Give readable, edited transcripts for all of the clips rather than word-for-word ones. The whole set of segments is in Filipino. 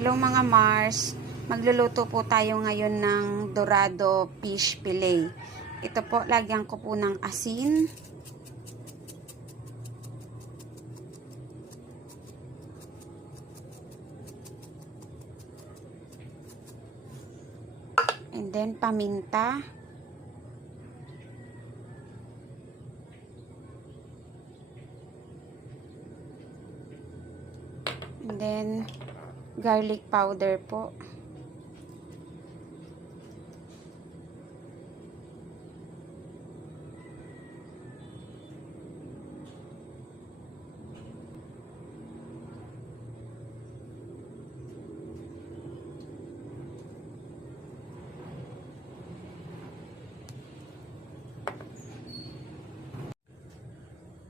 Hello mga Mars, magluluto po tayo ngayon ng dorado fish fillet. Ito po, lagyan ko po ng asin. And then paminta. And then garlic powder po.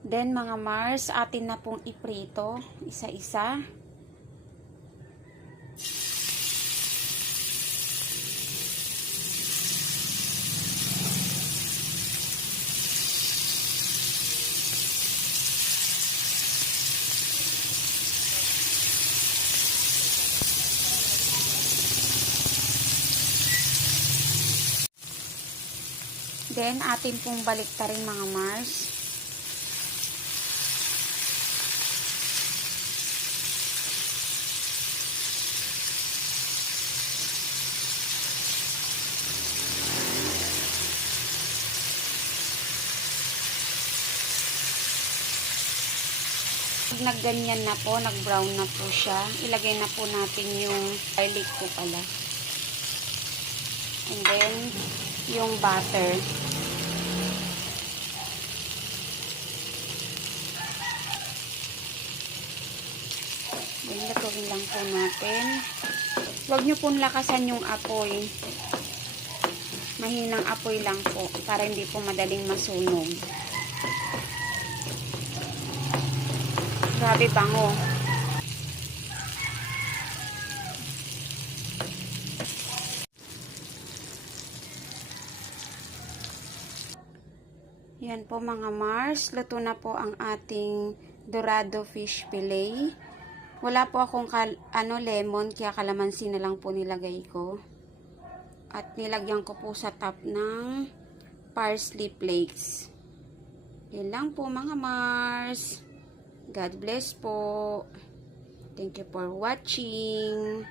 Then mga Mars, atin na pong iprito isa-isa. Then atin pong baliktarin mga Mars. Pag nagganyan na po, nag-brown na po siya, ilagay na po natin yung garlic po pala. And then, yung butter. Then, lutuin lang po natin. Huwag nyo pong lakasan yung apoy. Mahinang apoy lang po, para hindi po madaling masunog. Grabe bango. Yan po mga Mars. Luto na po ang ating dorado fish fillet. Wala po akong lemon, kaya kalamansi na lang po nilagay ko. At nilagyan ko po sa top ng parsley flakes. Yan lang po mga Mars. God bless po. Thank you for watching.